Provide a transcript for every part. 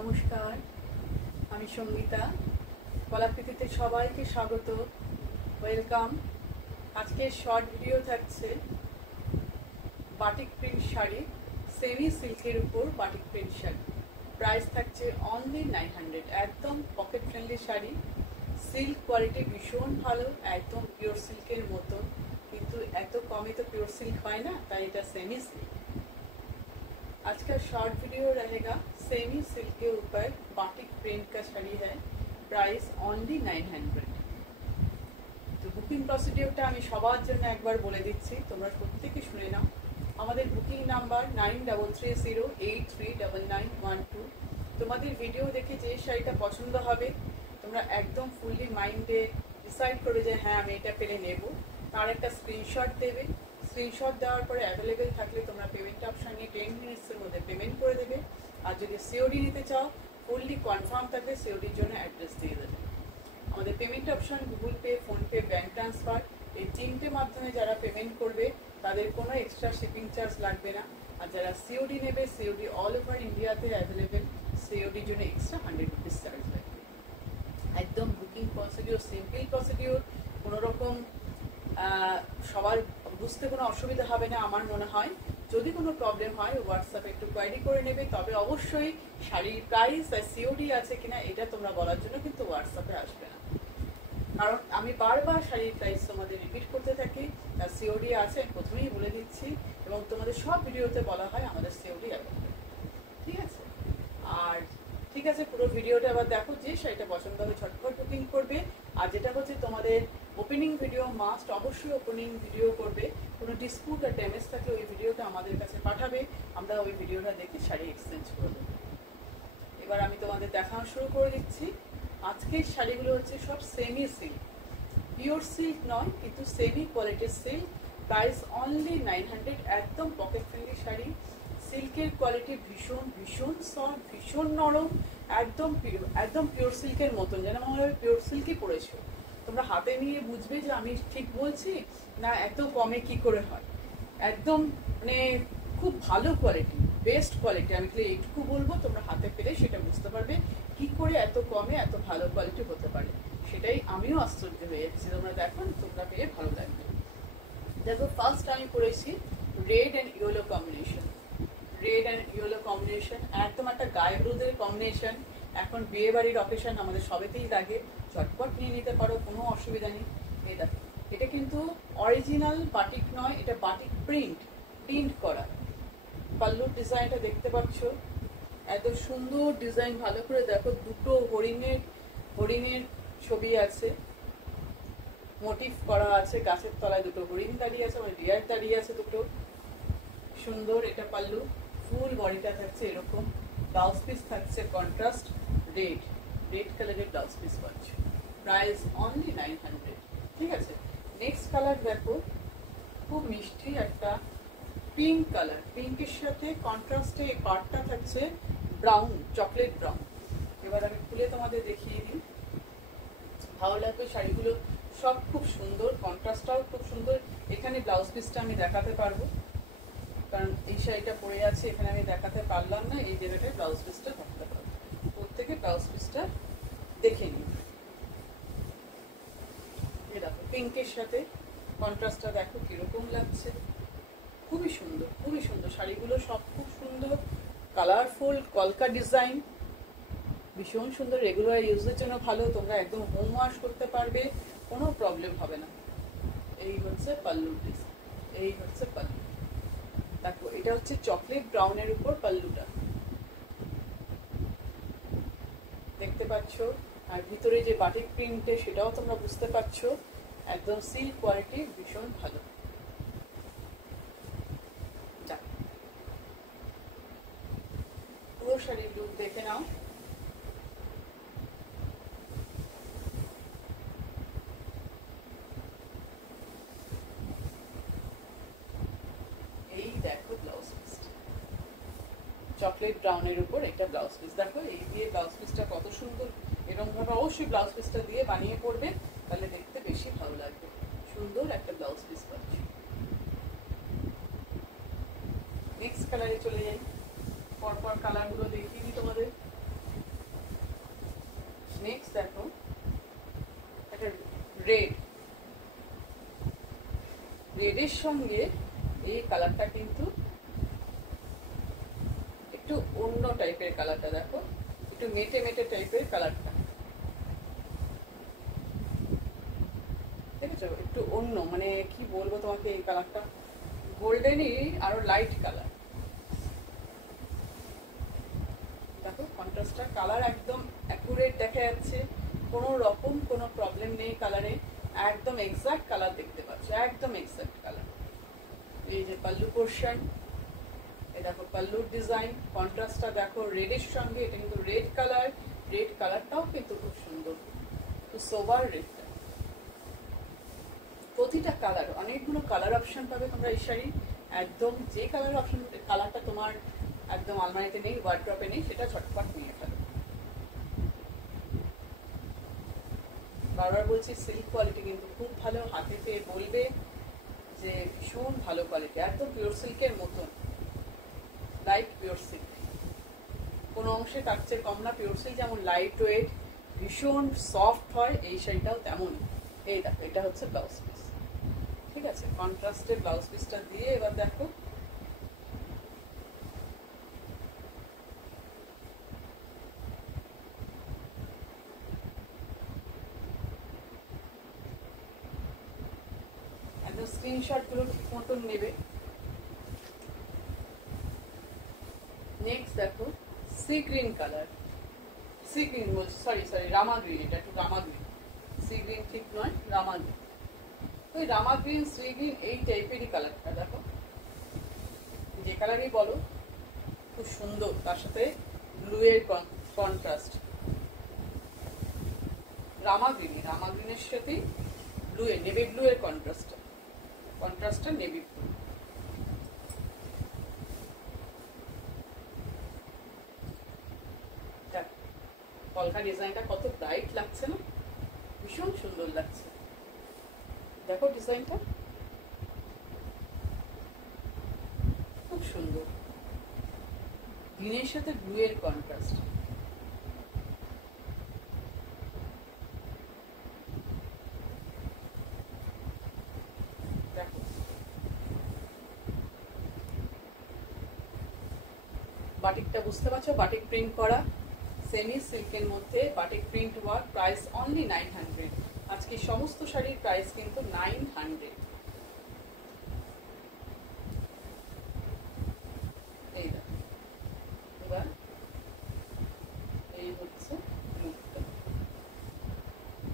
নমস্কার, আমি সঙ্গীতা। কলাকৃতিতে সবাইকে স্বাগত, ওয়েলকাম। আজকে শর্ট ভিডিও থাকছে বাটিক প্রিন্ট শাড়ি, সেমি সিল্কের উপর বাটিক প্রিন্ট শাড়ি। প্রাইস থাকছে অনলি 900। একদম pocket friendly sari, silk quality ভীষণ ভালো, একদম পিওর সিল্কের মতন, কিন্তু এত কমে তো পিওর সিল্ক হয় না, তাই এটা সেমি সিল্ক। आज का शॉर्ट वीडियो रहेगा सेमी सिल्क के ऊपर बाटिक प्रिंट का শাড়ি है, प्राइस ओनली 900। তো বুকিং প্রসিডিওরটা আমি সবার জন্য একবার বলে দিচ্ছি, তোমরা প্রত্যেকে শুনে নাও। আমাদের বুকিং নাম্বার 9330839912। তোমাদের ভিডিও দেখে যে শাড়িটা পছন্দ হবে তোমরা একদম ফুললি মাইন্ডে ডিসাইড করে যে হ্যাঁ আমি এটা পেলে নেব, তার একটা স্ক্রিনশট দেবে। স্ক্রিনশট দেওয়ার পরে অ্যাভেলেবেল থাকলে তোমরা পেমেন্ট অপশান নিয়ে 10 মিনিটসের মধ্যে পেমেন্ট করে দেবে। আর যদি সিওডি নিতে চাও, ফুললি কনফার্ম থাকলে সিওডির জন্য অ্যাড্রেস দিয়ে দেবে। আমাদের payment option Google pay, PhonePe, bank transfer, এই তিনটে মাধ্যমে যারা পেমেন্ট করবে তাদের কোনো এক্সট্রা শিপিং চার্জ লাগবে না। আর যারা সিওডি নেবে, সিওডি অল ওভার ইন্ডিয়াতে অ্যাভেলেবেল, সিওডির জন্য এক্সট্রা 100 রুপিস চার্জ লাগবে। একদম বুকিং প্রসিডিওর সিম্পল প্রসিডিওর, কোনো রকম সবার বুঝতে কোনো অসুবিধা হবে না আমার মনে হয়। যদি কোনো প্রবলেম হয় হোয়াটসঅ্যাপে একটু কোয়ারি করে নেবে, তবে অবশ্যই শাড়ির প্রাইস আর সিওডি আছে কিনা এটা তোমরা বলার জন্য কিন্তু হোয়াটসঅ্যাপে আসবে না, কারণ আমি বারবার শাড়ির প্রাইস তোমাদের রিপিট করতে থাকি। তার সিওডি আছে প্রথমেই বলে দিচ্ছি, এবং তোমাদের সব ভিডিওতে বলা হয় আমাদের সিওডি অ্যাভেলেবেল। ঠিক আছে? আর ঠিক আছে, পুরো ভিডিওটা আবার দেখো, যে শাড়িটা পছন্দ হবে ঝটপট বুকিং করবে। আর যেটা হচ্ছে তোমাদের ওপেনিং ভিডিও মাস্ট, অবশ্যই ওপেনিং ভিডিও করবে। কোনো ডিসপুট আর ড্যামেজ থাকলে ওই ভিডিওটা আমাদের কাছে পাঠাবে, আমরা ওই ভিডিওটা দেখে শাড়ি এক্সচেঞ্জ করে দেবো। এবার আমি তোমাদের দেখানো শুরু করে দিচ্ছি। আজকের শাড়িগুলো হচ্ছে সব সেমি সিল্ক, পিওর সিল্ক নয় কিন্তু সেমি কোয়ালিটির সিল্ক। Price only 900। একদম পকেট ফ্রেন্ডলি শাড়ি, সিল্কের কোয়ালিটি ভীষণ ভীষণ সফট, ভীষণ নরম, একদম পিওর সিল্কের মতন, যেন মনে হয় পিওর সিল্কই পরেছো। তোমরা হাতে নিয়ে বুঝবে যে আমি ঠিক বলছি না, এত কমে কি করে হয়। একদম মানে খুব ভালো কোয়ালিটি, বেস্ট কোয়ালিটি। আমি খালি এইটুকু বলবো, তোমরা হাতে পেলে সেটা বুঝতে পারবে কি করে এত কমে এত ভালো কোয়ালিটি হতে পারে। সেটাই আমিও আশ্চর্য হয়ে যাচ্ছি। তোমরা দেখো, তোমরা পেয়ে ভালো লাগবে। দেখো, ফার্স্ট আমি পরেছি red and yellow combination. Red and yellow combination একদম একটা গায়ে হলুদের কম্বিনেশন। এখন বিয়ে বাড়ির অকেশন আমাদের সবেতেই লাগে, ঝটপট নিয়ে নিতে পারো, কোনো অসুবিধা নেই। এই দেখো, এটা কিন্তু অরিজিনাল বাটিক নয়, এটা বাটিক প্রিন্ট করা। পাল্লুর ডিজাইনটা দেখতে পাচ্ছ, এত সুন্দর ডিজাইন। ভালো করে দেখো, দুটো হরিণের ছবি আছে, মোটিভ করা আছে, গাছের তলায় দুটো হরিণ দাঁড়িয়ে আছে, মানে ডিয়ার দাঁড়িয়ে আছে দুটো। সুন্দর এটা পাল্লু, ফুল বডিটা থাকছে এরকম। ব্লাউজ পিস থাকছে কন্ট্রাস্ট রেড কালারের ব্লাউজ পিস পাচ্ছ। Price only 900। ঠিক আছে, নেক্সট কালার দেখো, খুব মিষ্টি একটা পিঙ্ক কালার। পিঙ্কের সাথে কন্ট্রাস্টে এই পার্টটা থাকছে ব্রাউন, চকলেট ব্রাউন। এবার আমি খুলে তোমাদের দেখিয়ে দিই, ভালো লাগবে। শাড়িগুলো সব খুব সুন্দর, কন্ট্রাস্টটাও খুব সুন্দর। এখানে ব্লাউজ পিসটা আমি দেখাতে পারবো, কারণ এই শাড়িটা পরে আছে, এখানে আমি দেখাতে পারলাম না। এই জায়গাটায় ব্লাউজ পিসটা দেখাতে পারবো, প্রত্যেকে ব্লাউজ পিসটা দেখে নিই। দেখো, পিঙ্কের সাথে কন্ট্রাস্টটা দেখো কিরকম লাগছে, খুবই সুন্দর, খুবই সুন্দর। শাড়িগুলো সব খুব সুন্দর, কালারফুল, কলকা ডিজাইন, ভীষণ সুন্দর। রেগুলার ইউজের জন্য ভালো, তোমরা একদম হোম ওয়াশ করতে পারবে, কোনো প্রবলেম হবে না। এই হচ্ছে পাল্লুর ডিজাইন, এই হচ্ছে পাল্লু। দেখো, এটা হচ্ছে চকলেট ব্রাউনের উপর পাল্লুটা, দেখতে পাচ্ছ। আর ভিতরে যে বাটিক প্রিন্টে সেটাও তোমরা বুঝতে পারছো, একদম সিল্ক কোয়ালিটি, ভীষণ ভালো। পুরো শাড়ির লুক দেখে নাও। এই দেখো ব্লাউজ পিস, চকলেট ব্রাউনের উপর একটা ব্লাউজ পিস। দেখো, এই দিয়ে ব্লাউজ পিসটা কত সুন্দর। এরকম ভাবে অবশ্যই ব্লাউজ পিসটা দিয়ে বানিয়ে পড়বে, তাহলে দেখতে বেশি ভালো লাগবে। সুন্দর একটা ব্লাউজ পিস পাচ্ছি। নেক্সট কালারে চলে যাই, পরপর কালারগুলো দেখিয়ে দিই তোমাদের। নেক্সট দেখো একটা রেড, রেডের সঙ্গে এই কালারটা কিন্তু একটু অন্য টাইপের কালারটা, দেখো একটু মেটে মেটে টাইপের কালারটা, দেখেছো একটু অন্য, মানে কি বলবো তোমাকে, এই কালারটা গোল্ডেনই আরো লাইট কালার। দেখো কন্ট্রাস্টটা, কালার একদম অ্যাকুরেট দেখা যাচ্ছে, কোনো রকম কোনো প্রবলেম নেই কালারে, একদম এক্সাক্ট কালার দেখতে পাচ্ছ, একদম এক্সাক্ট কালার। এই যে পাল্লু পোর্শন, এই দেখো পাল্লুর ডিজাইন, কন্ট্রাস্টটা দেখো রেডের সঙ্গে, এটা কিন্তু রেড কালার, রেড কালারটাও কিন্তু খুব সুন্দর, তো সোবার রেডটা, প্রতিটা কালার, অনেকগুলো কালার অপশন পাবে তোমরা এই শাড়ি, একদম যে কালার অপশন, কালারটা তোমার একদম আলমারিতে নেই, ওয়ার্ড্রপে নেই, সেটা ঝটপট নিয়ে ফেলো। বারবার বলছি সিল্ক কোয়ালিটি কিন্তু খুব ভালো, হাতে পেয়ে বলবে যে ভীষণ ভালো কোয়ালিটি, একদম পিওর সিল্কের মতন, লাইট পিওর সিল্ক, কোনো অংশে তার চেয়ে কম না। পিওর সিল্ক যেমন লাইট ওয়েট, ভীষণ সফট হয়, এই শাড়িটাও তেমন। এই দেখো এটা হচ্ছে ব্লাউজ পিস, ঠিক আছে, কন্ট্রাস্টের ব্লাউজ পিসটা দিয়ে এবার দেখো একদম স্ক্রিনশট গুলো ঠিক মতন নেবে। নেক্সট দেখো sea green colour, sea green বলছি, সরি সরি রামা গ্রিন, এটা একটু রামা গ্রিন, সি গ্রিন ঠিক নয়, রামা গ্রিন। ওই রামা গ্রিন, সি গ্রিন এই টাইপেরই কালারটা, দেখো যে কালারই বলো খুব সুন্দর, তার সাথে ব্লু এর কন্ট্রাস্ট, রামা গ্রিন, রামা গ্রিনের সাথে ব্লু এর, নেভি ব্লু এর কন্ট্রাস্টটা নেভি ব্লু। কলকা ডিজাইনটা কত ব্রাইট লাগছে না, ভীষণ সুন্দর লাগছে, দেখো ডিজাইনটা খুব সুন্দর, গ্রিনের সাথে ব্লু এর কন্ট্রাস্ট। দেখো বাটিকটা বুঝতে পারছো, বাটিক প্রিন্ট করা, সেমি সিল্কের মধ্যে batik print work, price only 900। আজকে সমস্ত শাড়ির প্রাইস কিন্তু 900। এই দেখো এবার এই হচ্ছে লুকটা,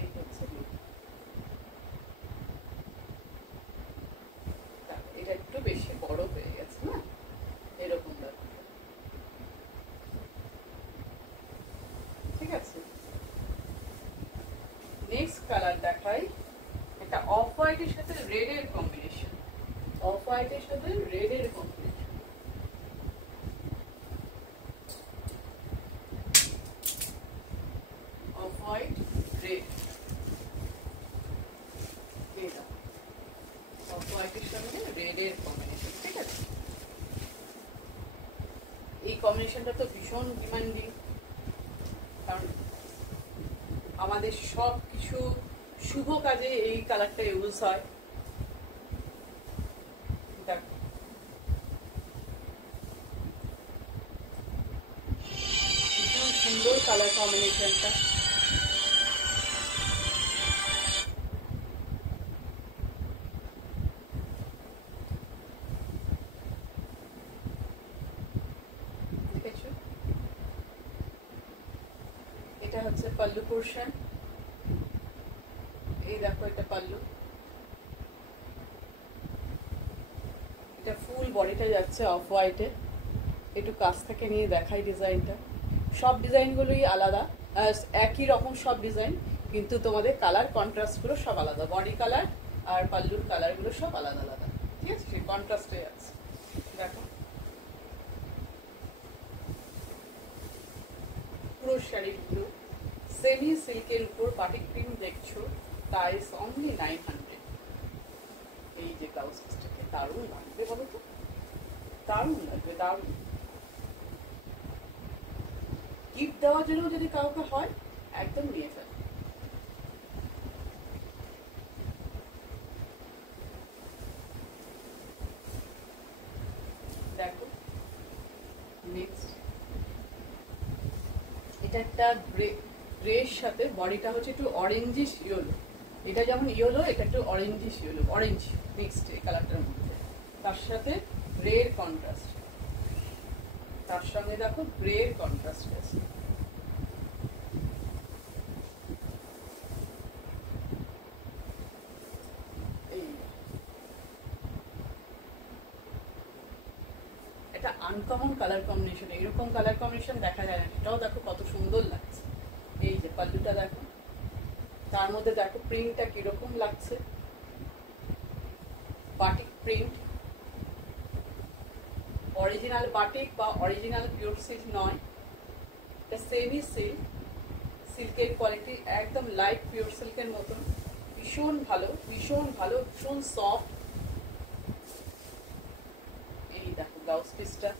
এই হচ্ছে লুক, এটা একটু বেশি বড় হয়ে গেছে না, এরকম দেখো, ঠিক আছে। নেক্সট কালার দেখাই, এটা অফ হোয়াইটের সাথে রেড এর কম্বিনেশন, অফ হোয়াইটের সাথে রেড এর কম্বিনেশন, অফ হোয়াইট রেড, এটা অফ হোয়াইটের সঙ্গে রেড এর কম্বিনেশন, ঠিক আছে। এই কম্বিনেশনটা তো ভীষণ ডিমান্ডিং, কারণ আমাদের সব কিছু শুভ কাজে এই কালারটা ইউজ হয়। দেখো ভীষণ সুন্দর কালার কম্বিনেশনটা, দেখেছো, এটা হচ্ছে পাল্লু পোর্শন, এই দেখো এটা পাল্লু, এটা ফুল বডিটা যাচ্ছে অফ হোয়াইটে, একটু কাছ থেকে নিয়ে দেখাই ডিজাইনটা, সব ডিজাইনগুলোই আলাদা, একই রকম সব ডিজাইন, কিন্তু তোমাদের কালার কন্ট্রাস্টগুলো সব আলাদা, বডি কালার আর পাল্লুর কালারগুলো সব আলাদা আলাদা, ঠিক আছে, সেই কন্ট্রাস্টে আছে। দেখো পুরো শাড়িগুলো সেমি সিল্কের উপর বাটিক প্রিন্ট দেখছো, প্রাইস অনলি 900। এই যে ব্লাউজ পিসটাকে দারুণ লাগবে বলো তো, দারুণ লাগবে, দারুণ। গিফট দেওয়ার জন্য যদি কাউকে হয় একদম নিয়ে ফেলো। দেখো নেক্সট এটা একটা গ্রের সাথে বডিটা হচ্ছে একটু অরেঞ্জিশ ইয়েলো। এটা যেমন ইয়েলো, এটা একটু অরেঞ্জিশ ইয়েলো, অরেঞ্জ মিক্সড এই কালারটার মধ্যে। তার সাথে গ্রের কন্ট্রাস্ট, তার সঙ্গে দেখো গ্রের কন্ট্রাস্ট আছে। এটা আনকমন কালার কম্বিনেশন, এরকম কালার কম্বিনেশন দেখা যায় না। এটাও দেখো কত সুন্দর লাগছে। এই যে পাল্লুটা দেখো, তার মধ্যে দেখো প্রিন্টটা কিরকম লাগছে, বাটিক প্রিন্ট, অরিজিনাল বাটিক বা অরিজিনাল পিওর সিল্ক নয়, এটা সেমি সিল্ক। সিল্কের কোয়ালিটি একদম লাইট পিওর সিল্কের মতন, ভীষণ ভালো, ভীষণ ভালো, ভীষণ সফট। এই দেখো ব্লাউজ পিসটা,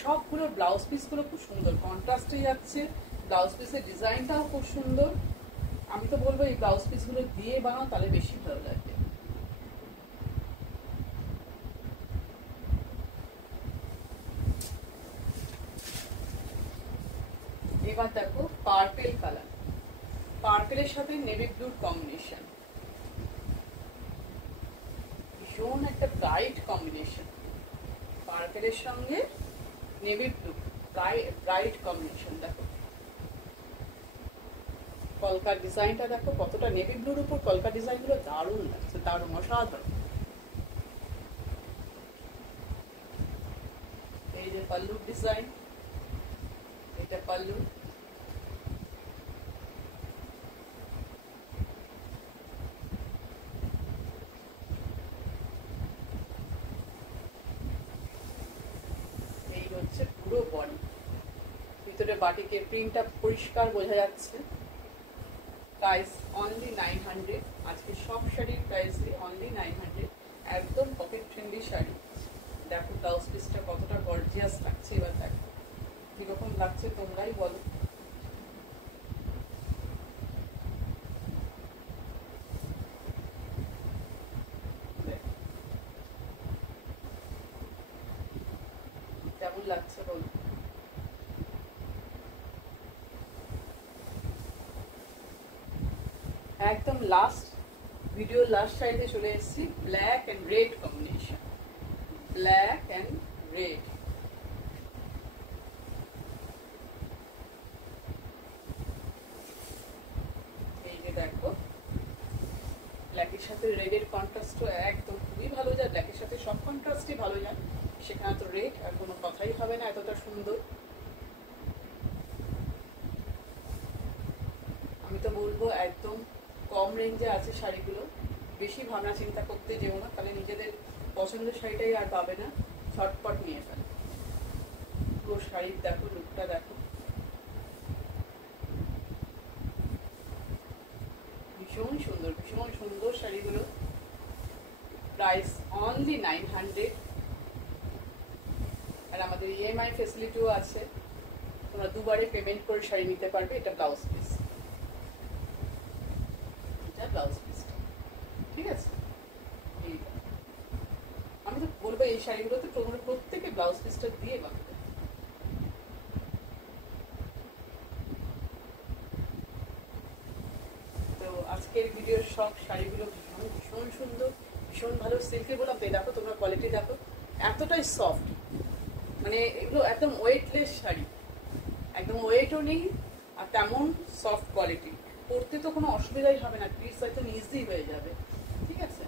সবগুলো ব্লাউজ পিসগুলো খুব সুন্দর কন্ট্রাস্টে যাচ্ছে। ব্লাউজ পিসের ডিজাইনটাও খুব সুন্দর। আমি তো বলবো এই ব্লাউজ পিসগুলো দিয়ে বানাও, তাহলে বেশি ভালো লাগবে। এবার দেখো পার্পেল কালার, পার্পেলের সাথে নেভি ব্লুর কম্বিনেশন, ভীষণ একটা ব্রাইট কম্বিনেশন। পার্পেলের সঙ্গে নেভি ব্লু, ব্রাইট কম্বিনেশন। দেখো কলকার ডিজাইনটা দেখো কতটা, নেভি ব্লুর উপর কলকার ডিজাইনগুলো দারুণ লাগছে, দারুণ অসাধারণ। এই যে পাল্লুর ডিজাইন, এটা পাল্লু, এই হচ্ছে পুরো বডি। ভিতরে বাটিকের প্রিন্টটা পরিষ্কার বোঝা যাচ্ছে। Price only 900। আজকে সব শাড়ির প্রাইসই অনলি 900, একদম পকেট ফ্রেন্ডলি শাড়ি। দেখো ব্লাউজ পিসটা কতটা গর্জিয়াস লাগছে। এবার দেখো কিরকম লাগছে তোমরাই বলো। কেমন লাগছে বলো। একদম লাস্ট ভিডিও লাস্ট সাইডে চলে এসেছি, black and red combination, black and red. এই যে দেখো ব্ল্যাকের সাথে রেডের কন্ট্রাস্টও একদম খুবই ভালো যায়। ব্ল্যাকের সাথে সব কন্ট্রাস্টই ভালো যায়, সেখানে তো রেড আর কোনো কথাই হবে না, এতটা সুন্দর। আমি তো বলবো একদম কম রেঞ্জে আছে শাড়িগুলো, বেশি ভাবনা চিন্তা করতে যেও না, তাহলে নিজেদের পছন্দের শাড়িটাই আর পাবে না, ছটপট নিয়ে ফেলে। পুরো শাড়ির দেখো লুকটা দেখো, ভীষণ সুন্দর, ভীষণ সুন্দর শাড়িগুলো। Price only 900। আর আমাদের ইএমআই ফেসিলিটিও আছে, তোমরা দুবারে পেমেন্ট করে শাড়ি নিতে পারবে। এটা ব্লাউজ পিস, এটা ব্লাউজ পিসটা, ঠিক আছে। এইটা আমি তো বলবো এই শাড়িগুলোতে তোমরা প্রত্যেকে ব্লাউজ পিসটা দিয়ে বানাবে। তো আজকের ভিডিওর সব শাড়িগুলো ভীষণ ভীষণ সুন্দর, ভীষণ ভালো সিল্কের। বললাম তো দেখো তোমরা কোয়ালিটি দেখো, এতটাই সফট, মানে এগুলো একদম ওয়েটলেস শাড়ি, একদম ওয়েটও নেই আর তেমন সফট কোয়ালিটি। পরতে তো কোনো অসুবিধাই হবে না, পিস একদম ইজি হয়ে যাবে, ঠিক আছে।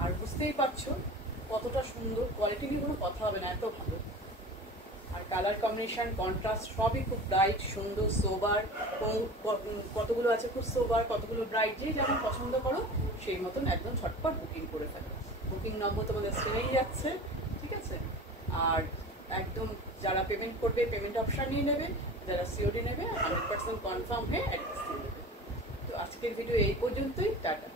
আর বুঝতেই পারছো কতটা সুন্দর, কোয়ালিটি নিয়ে কোনো কথা হবে না, এত ভালো। আর কালার কম্বিনেশন কন্ট্রাস্ট সবই খুব ব্রাইট, সুন্দর, সোবার। কতগুলো আছে খুব সোবার, কতগুলো ব্রাইট, যে যেমন পছন্দ করো সেই মতন একদম ঝটপট বুকিং করে ফেলো। বুকিং নম্বর তোমাদের স্ক্রিনেই যাচ্ছে, ঠিক আছে। আর একদম যারা পেমেন্ট করবে পেমেন্ট অপশন নিয়ে নেবে, যারা সিওডি নেবে 100% কনফার্ম হয়ে অ্যাড্রেস দিয়ে নেবে। তো আজকের ভিডিও এই পর্যন্তই, টাটা।